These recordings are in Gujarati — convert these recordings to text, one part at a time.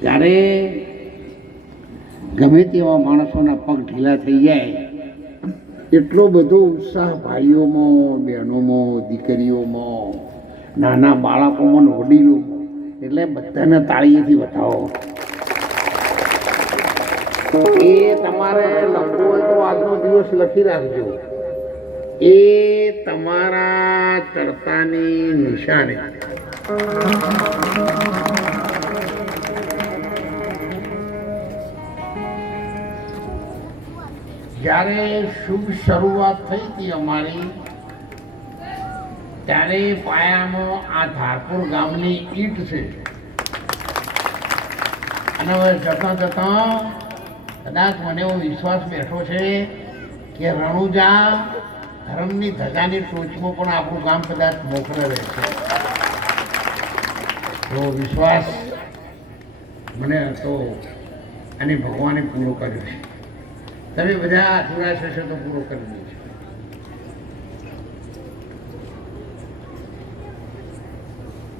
ત્યારે ગમે તેવા માણસોના પગ ઢીલા થઈ જાય, એટલો બધો ઉત્સાહ ભાઈઓમાં, બહેનોમાં, દીકરીઓમાં, નાના બાળકોમાં, વડીલોમાં, એટલે બધાને તાળીએથી બતાવો. એ તમારે લખવું હોય તો આજનો દિવસ લખી રાખજો. એ તમારા ચડતાની નિશાની. જ્યારે શુભ શરૂઆત થઈ હતી અમારી, ત્યારે પાયામાં આ ધારપુર ગામની ઈંટ છે. અને હવે જતાં જતાં કદાચ મને એવો વિશ્વાસ બેઠો છે કે રણુજા ધર્મની ધજાની ટોચમાં પણ આપણું ગામ કદાચ મોકલે રહેશે. તો વિશ્વાસ મને હતો અને ભગવાને પૂરો કર્યો છે. તમે બધા આશીર્વાદ હશે તો પૂરો કરી દેજો.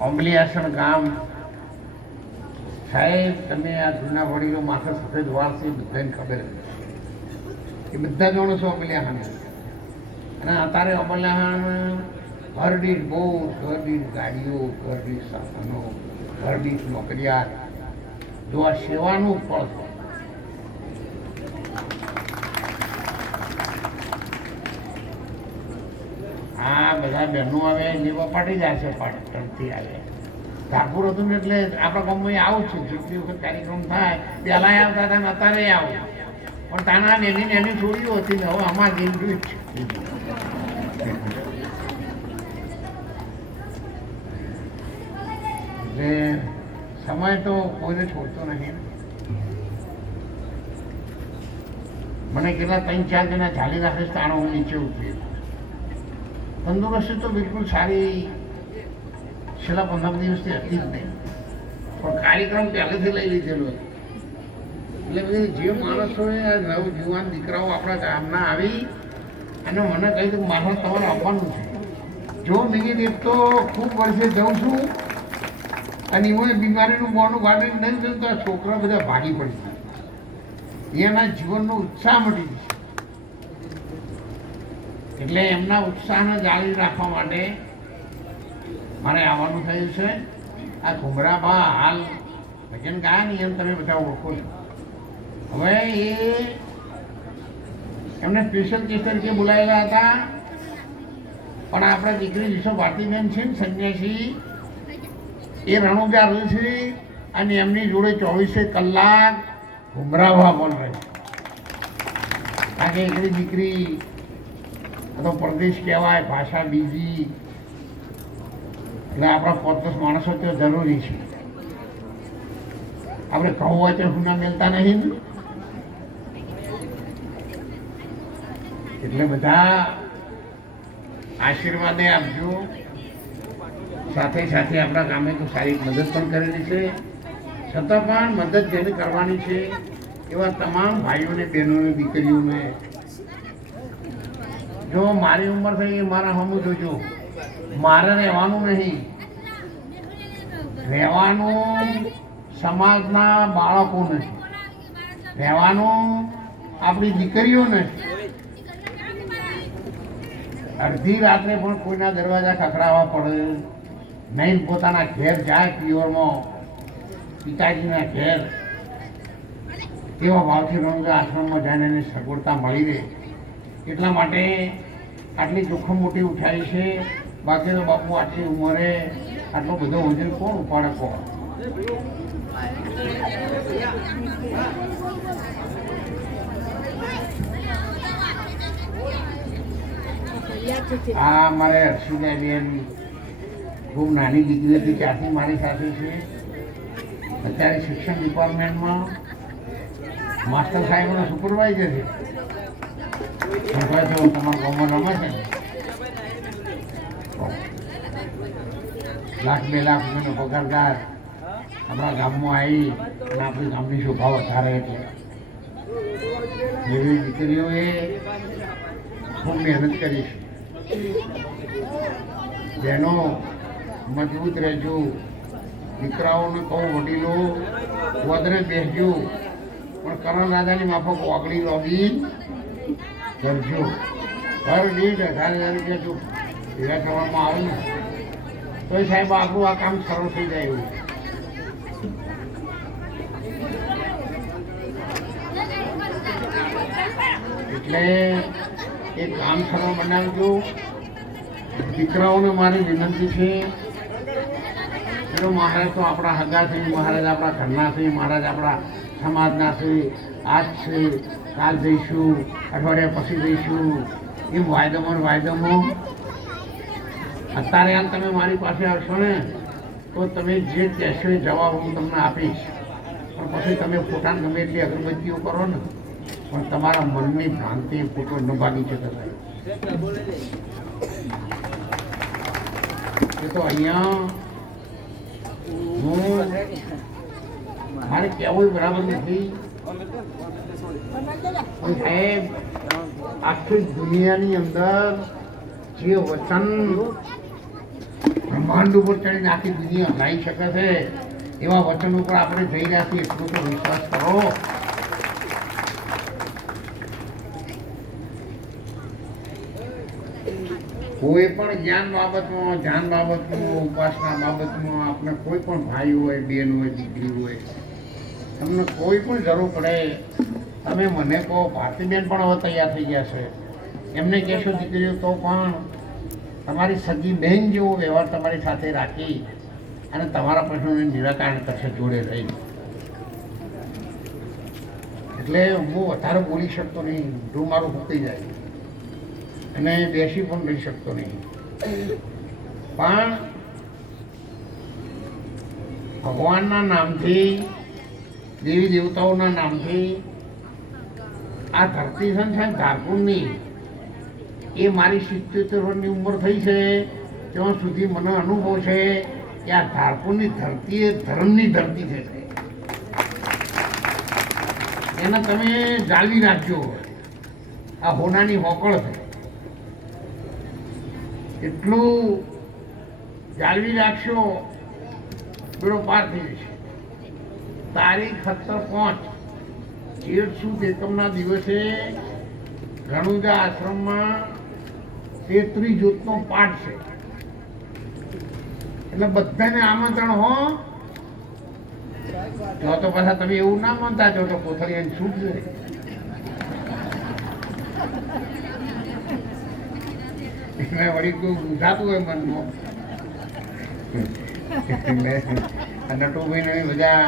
અમલીયાસણ ગામ સાહેબ, તમે આ જૂના વડીલો માથે સફેદ વાળ છે, બધાને ખબર એ બધા જાણો છો અમલીયાહાણ. અને અત્યારે અમલીયાહાણ ઘરદીઠ બહુ, ઘરદીઠ ગાડીઓ, ઘરદીઠ સાધનો, ઘરદીઠ નોકરિયાત, જો આ સેવાનું ફળ છે. આ બધા બહેનો આવે જેવા પાટી જશે, પાટણથી આવે. ધારપુર હતું ને એટલે આપણા ગામમાં આવું છે. જેટલી વખત કાર્યક્રમ થાય પહેલાં આવતા હતા ને અત્યારે આવું. પણ તાના નેની નેની છોડીઓ હતી ને હવે અમારે જેવું જ છે. એટલે સમય તો કોઈને છોડતો નહીં. મને કેટલા 3-4 જણા ઝાલી રાખે તાણો હું નીચે ઉતરી. તંદુરસ્તી તો બિલકુલ સારી છેલ્લા 15 દિવસથી હતી જ નહીં, પણ કાર્યક્રમ પહેલેથી લઈ લીધેલો હતો. એટલે જે માણસોએ આ નવજુવાન દીકરાઓ આપણા ગામના આવી અને મને કહી દઉં મારે તમારે આવવાનું છે. જો મેં એક તો ખૂબ વર્ષે જાઉં છું અને હું બીમારીનું બોનું ગાર્ડન નહીં જોયું તો આ છોકરા બધા ભાગી પડી જાય. એના જીવનનો ઉત્સાહ મળી જશે. એટલે એમના ઉત્સાહને જાળવી રાખવા માટે મારે આવવાનું થયું છે. આ ઘુમરાબા હાલ ભજન ગાયા ને એમ તમે બધા ઓળખો છો. હવે એમને સ્પેશિયલ કેસ તરીકે બોલાવેલા હતા, પણ આપણા દીકરી વિશ્વ ભારતીબેન છે ને સંન્યાસી, એ રણુજા રહે છે અને એમની જોડે 24 કલાક ઘુમરાબા બોલ રહે છે. કારણ કે એકલી દીકરી તો પ્રદેશ કહેવાય, ભાષા બીજી, એટલે આપણા 5-10 માણસો તો જરૂરી છે. આપણે કહું હોય તો હુના મેલતા નહીં. એટલે બધા આશીર્વાદે આપજો. સાથે સાથે આપણા ગામે તો સારી મદદ પણ કરેલી છે, છતાં પણ મદદ જેને કરવાની છે એવા તમામ ભાઈઓને, બહેનોને, દીકરીઓને, જો મારી ઉંમર થઈ એ મારા હમું જોજો. મારે રહેવાનું નહીં, રહેવાનું સમાજના બાળકોને, રહેવાનું આપણી દીકરીઓને. અડધી રાત્રે પણ કોઈના દરવાજા ખખડાવવા પડે નહીં. પોતાના ઘેર જાય પિયરમાં, પિતાજીના ઘેર, તેવા ભાવથી રણુજા આશ્રમમાં જઈને એને સગવડતા મળી રહે. એટલા માટે આટલી જોખમ મોટી ઉઠાવી છે. બાકી તો બાપુ આટલી ઉંમરે આટલો બધો વજન કોણ ઉપાડે? કોણ? આ મારે હર્ષુદાબેન ખૂબ નાની દીકરી હતી ત્યાંથી મારી સાથે છે. અત્યારે શિક્ષણ ડિપાર્ટમેન્ટમાં માસ્ટર સાહેબના સુપરવાઇઝર છે. તમારા ગામમાં રમે છે ને, ₹1-2 લાખ રૂપિયાનો પગારદાર આપણા ગામમાં આવી અને આપણી ગામની શોભા વધારે. એટલે એવી દીકરીઓએ ખૂબ મહેનત કરી છે. બહેનો મજબૂત રહેજો, દીકરાઓને કહું વડીલો વધરે બેસજો, પણ કરણ દાદાની માફક ઓગળી લોબી કરજો. ઘર દીઠ 18,000 રૂપિયા જો ભેગા કરવામાં આવે ને તો સાહેબ આપણું આ કામ સરળ થઈ જાય એવું. એટલે એ કામ સરળ બનાવજો. દીકરાઓને મારી વિનંતી છે, ચલો મહારાજ તો આપણા હગા છે, મહારાજ આપણા ઘરના છે, મહારાજ આપણા સમાજના છે, આજ છે કાલ જઈશું, અઠવાડિયા પછી જઈશું, એમ વાયદામાં અત્યારે હાલ તમે મારી પાસે આવશો ને તો તમે જે કહેશો એ જવાબ હું તમને આપીશ, પણ પછી તમે પોતાને ગમે એટલી અગરબત્તીઓ કરો ને પણ તમારા મનની ભ્રાંતિ ફોટો ન ભાગી શકે. એ તો અહીંયા હું મારે કહેવું બરાબર નથી, સાહેબ આખી દુનિયાની અંદર જે વચન બ્રહ્માંડ ઉપર ચડીને આખી દુનિયા હલાવી શકે છે એવા વચન ઉપર આપણે જઈ રહ્યા છીએ, એટલું તો વિશ્વાસ કરો. કોઈ પણ જ્ઞાન બાબતમાં, ધ્યાન બાબતમાં, ઉપાસના બાબતમાં આપણે કોઈ પણ ભાઈ હોય, બેન હોય, દીકરી હોય, તમને કોઈ પણ જરૂર પડે તમે મને કહો. ભારતીબેન પણ હવે તૈયાર થઈ ગયા છે, એમને કહેશો દીકરીઓ તો પણ તમારી સગી બહેન જેવો વ્યવહાર તમારી સાથે રાખી અને તમારા પ્રશ્નોનું નિરાકરણ કરશે જોડે રહી. એટલે હું વધારે બોલી શકતો નહીં, ડું મારું ફૂટી જાય અને બેસી પણ રહી શકતો નહીં. પણ ભગવાનના નામથી, દેવી દેવતાઓના નામથી આ ધરતી છે ને ધારપુરની, એ મારી 77 વર્ષની ઉંમર થઈ છે ત્યાં સુધી મને અનુભવ છે કે આ ધારપુરની ધરતી એ ધર્મની ધરતી છે. એને તમે જાળવી રાખજો. આ હોનાની હોકળ છે, એટલું જાળવી રાખશો બેડો પાર થઈ જશે. તારીખ 17/5 જેઠ સુદ એકમના દિવસે રણુજા આશ્રમમાં 33 જ્યોતનો પાઠ છે, એટલે બધાને આમંત્રણ હો. જો તો પાછા તમે એવું ના માનતા જો તો કોથળી છૂટ છે. વળી કોઈ પૂછાતું હોય મનમાં. નટુભાઈ બધા